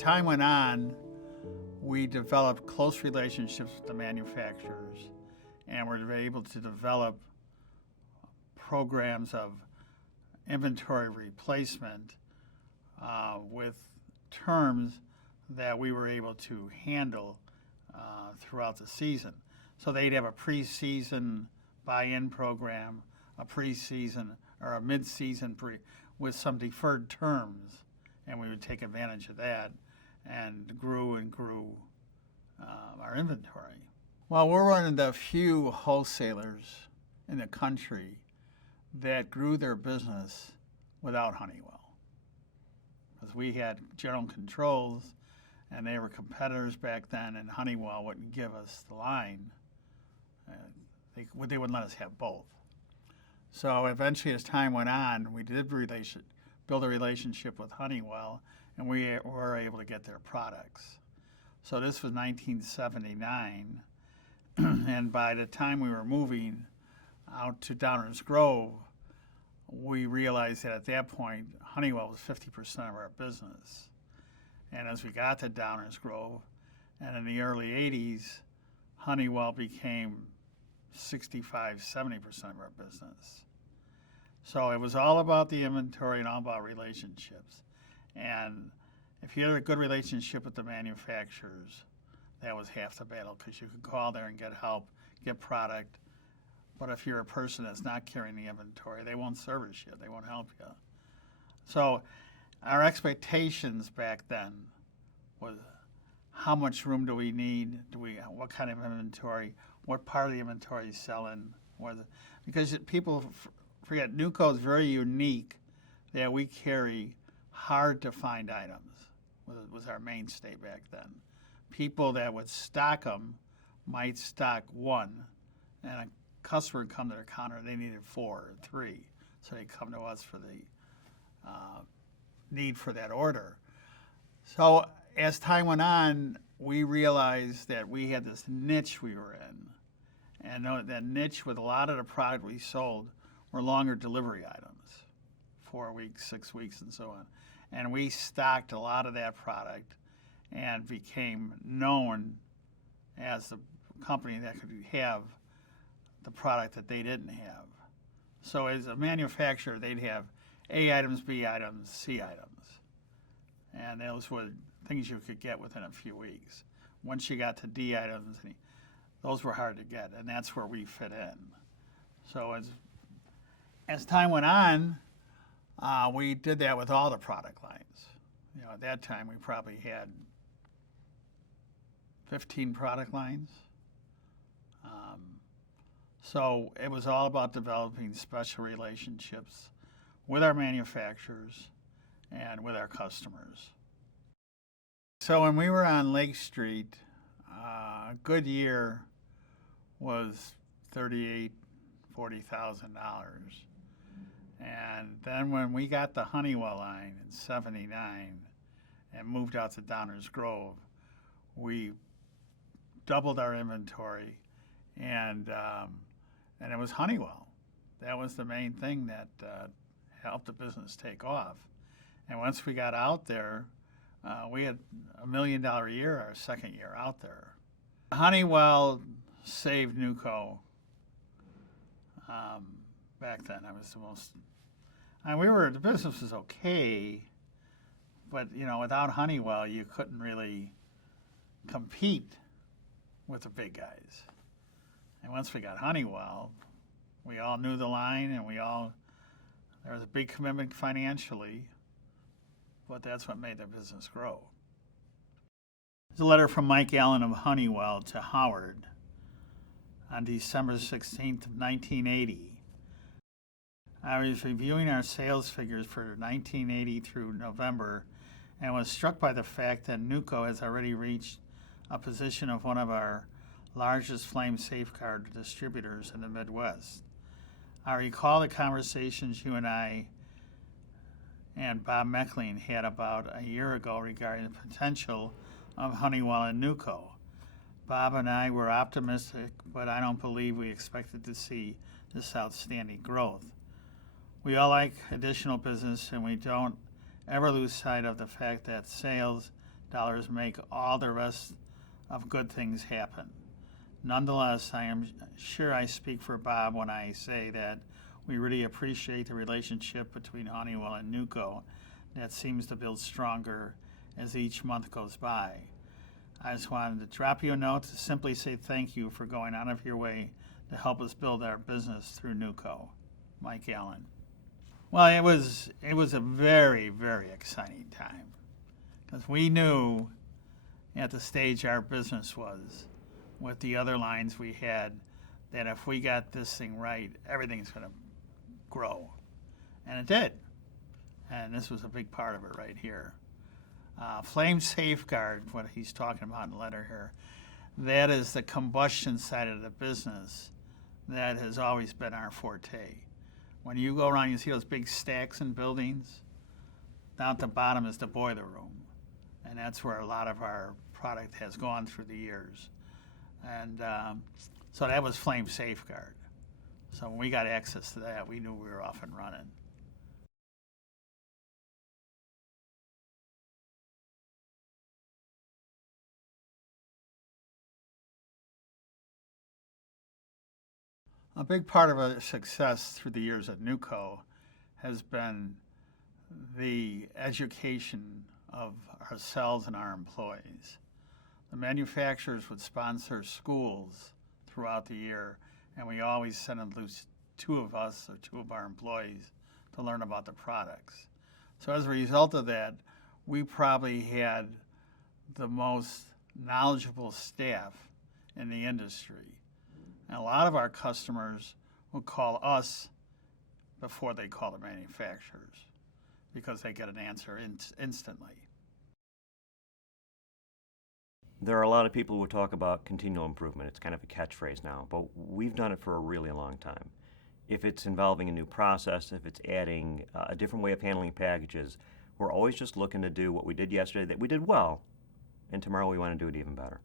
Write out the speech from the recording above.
time went on, we developed close relationships with the manufacturers, and were able to develop programs of inventory replacement with terms that we were able to handle throughout the season. So they'd have a pre-season buy-in program, a pre-season or a mid-season with some deferred terms, and we would take advantage of that and grew our inventory. Well, we're one of the few wholesalers in the country that grew their business without Honeywell, because we had General Controls, and they were competitors back then, and Honeywell wouldn't give us the line. They wouldn't let us have both. So eventually, as time went on, we did build a relationship with Honeywell, and we were able to get their products. So this was 1979, and by the time we were moving out to Downers Grove, we realized that at that point, Honeywell was 50% of our business. And as we got to Downers Grove, and in the early 80s, Honeywell became 65-70% of our business. So it was all about the inventory and all about relationships. And if you had a good relationship with the manufacturers, that was half the battle, because you could call there and get help, get product. But if you're a person that's not carrying the inventory, they won't service you, they won't help you. So our expectations back then was, how much room do we need? What kind of inventory? What part of the inventory is selling? Because people forget, Neuco is very unique that we carry hard to find items. Was our mainstay back then. People that would stock them might stock one, and a customer would come to their counter, they needed 4 or 3. So they come to us for the need for that order. So as time went on, we realized that we had this niche we were in. And that niche, with a lot of the product we sold, were longer delivery items, 4 weeks, 6 weeks, and so on. And we stocked a lot of that product and became known as the company that could have the product that they didn't have. So as a manufacturer, they'd have A items, B items, C items. And those were things you could get within a few weeks. Once you got to D items, those were hard to get, and that's where we fit in. So as time went on, we did that with all the product lines. At that time, we probably had 15 product lines. So it was all about developing special relationships with our manufacturers and with our customers. So when we were on Lake Street, a good year was $38,000, $40,000. And then when we got the Honeywell line in '79 and moved out to Downers Grove, we doubled our inventory, and it was Honeywell. That was the main thing that helped the business take off. And once we got out there, we had $1 million a year our second year out there. Honeywell saved Neuco back then. I was the most. The business was okay, but without Honeywell, you couldn't really compete with the big guys. And once we got Honeywell, we all knew the line, and there was a big commitment financially, but that's what made their business grow. There's a letter from Mike Allen of Honeywell to Howard on December 16th of 1980. I was reviewing our sales figures for 1980 through November and was struck by the fact that Neuco has already reached a position of one of our largest flame safeguard distributors in the Midwest. I recall the conversations you and I and Bob Meckling had about a year ago regarding the potential of Honeywell and Neuco. Bob and I were optimistic, but I don't believe we expected to see this outstanding growth. We all like additional business, and we don't ever lose sight of the fact that sales dollars make all the rest of good things happen. Nonetheless, I am sure I speak for Bob when I say that we really appreciate the relationship between Honeywell and Neuco that seems to build stronger as each month goes by. I just wanted to drop you a note to simply say thank you for going out of your way to help us build our business through Neuco. Mike Allen. Well, it was a very, very exciting time because we knew at the stage our business was with the other lines we had that if we got this thing right, everything's going to grow. And it did. And this was a big part of it right here. Flame Safeguard, what he's talking about in the letter here, that is the combustion side of the business that has always been our forte. When you go around, you see those big stacks in buildings. Down at the bottom is the boiler room. And that's where a lot of our product has gone through the years. And so that was Flame Safeguard. So when we got access to that, we knew we were off and running. A big part of our success through the years at Neuco has been the education of ourselves and our employees. The manufacturers would sponsor schools throughout the year, and we always sent at least two of us or two of our employees to learn about the products. So as a result of that, we probably had the most knowledgeable staff in the industry. And a lot of our customers will call us before they call the manufacturers because they get an answer instantly. There are a lot of people who talk about continual improvement. It's kind of a catchphrase now, but we've done it for a really long time. If it's involving a new process, if it's adding a different way of handling packages, we're always just looking to do what we did yesterday that we did well, and tomorrow we want to do it even better.